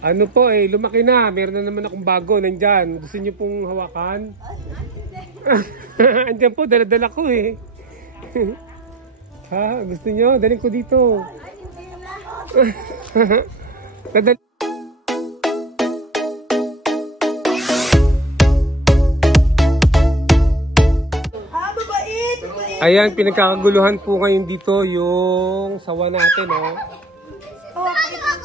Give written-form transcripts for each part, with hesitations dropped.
Ano po lumaki na. Meron na naman akong bago. Nandyan. Gusto niyo pong hawakan? Andyan po, dala-dala ko Ha? Gusto niyo? Daling ko dito. Ayan, pinagkakaguluhan po ngayon dito yung sawa natin,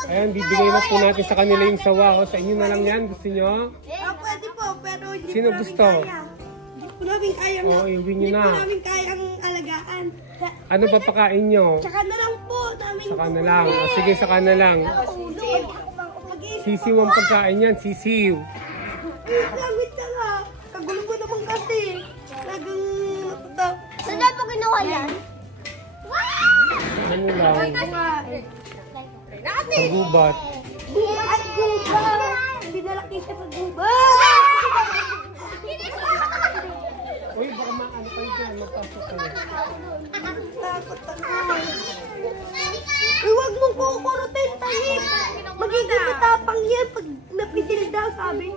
Ayan, bibigay na po natin sa kanila yung sawa, Sa inyo na lang yan, gusto nyo? Pwede po, pero hindi Sino po gusto? Hindi po namin kaya. Iuwi nyo na. Hindi po namin kaya ang alagaan. Ano ba pakain nyo? Tsaka na lang po namin. Saka na lang. Sige, saka na lang. Sisiw ang pagkain yan, sisiw. Wait lang ha. Kagulo mo naman kasi. Talagang natuta. Saan na po ginawa yan? Ano lang? Pagubat. Ay, gubat! Binalaki siya sa gubat! Uy, baka maano kayo dyan. Magpasok ka. Takot ako. Uy, huwag mong kukurutin, tayo. Magiging matapang yan pag napitil daw, sabi.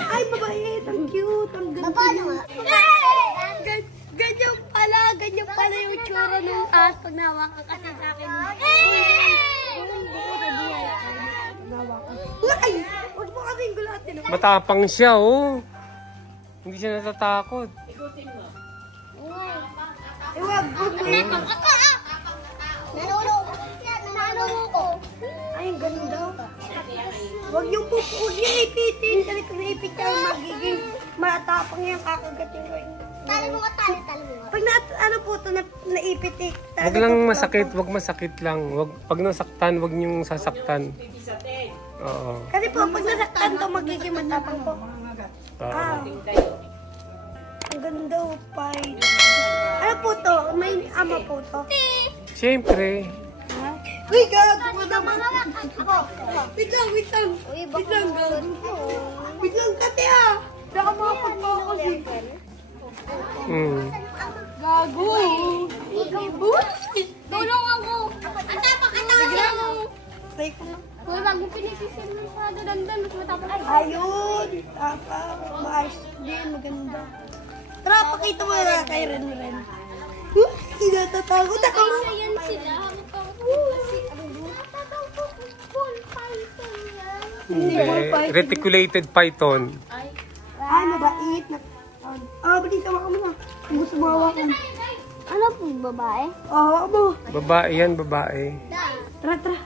Ay, mabait. Ang cute. Ang ganda. Paano nga? Ganyan pala yung tsura ng aas pag nawakan kasi sa akin. Ay! Huwag mo kaming gulatin. Matapang siya, Hindi siya natatakot. Huwag mo. Nanunong ko. Ay, ang ganda. Huwag yung pupuod yung ipitin. Kasi pag naipit ka, magiging matapang yung kakagating ko. Tali mo nga, tali mo nga. Pag ano po ito, naipit eh. Wag lang masakit, wag masakit lang. Pag nasaktan, wag niyong sasaktan. Oo. Kasi po, pag nasaktan to, magiging matapang po. Ang ganda po, Pai. Ano po to? May ama po to? Siyempre. Uy, gago mo naman. Wait lang. Wait lang, gago. Wait lang, kate Saka makapag-focus eh. Gago. Gago. Tulong ako. Ang tapang Try ko na. Kung bago pinisisin mo sa dandan, mas matapang. Ayun. Maayos din, maganda. Tara, pakita mo na kay Ren. Natatakot ako. Yan sila. Kasi full python yan. Hindi. Reticulated python. Ay, mabait na. Balita mo muna. Gusto mo hawakan. Ano po, babae? Hawak mo. Babae yan, babae. Tara, tara.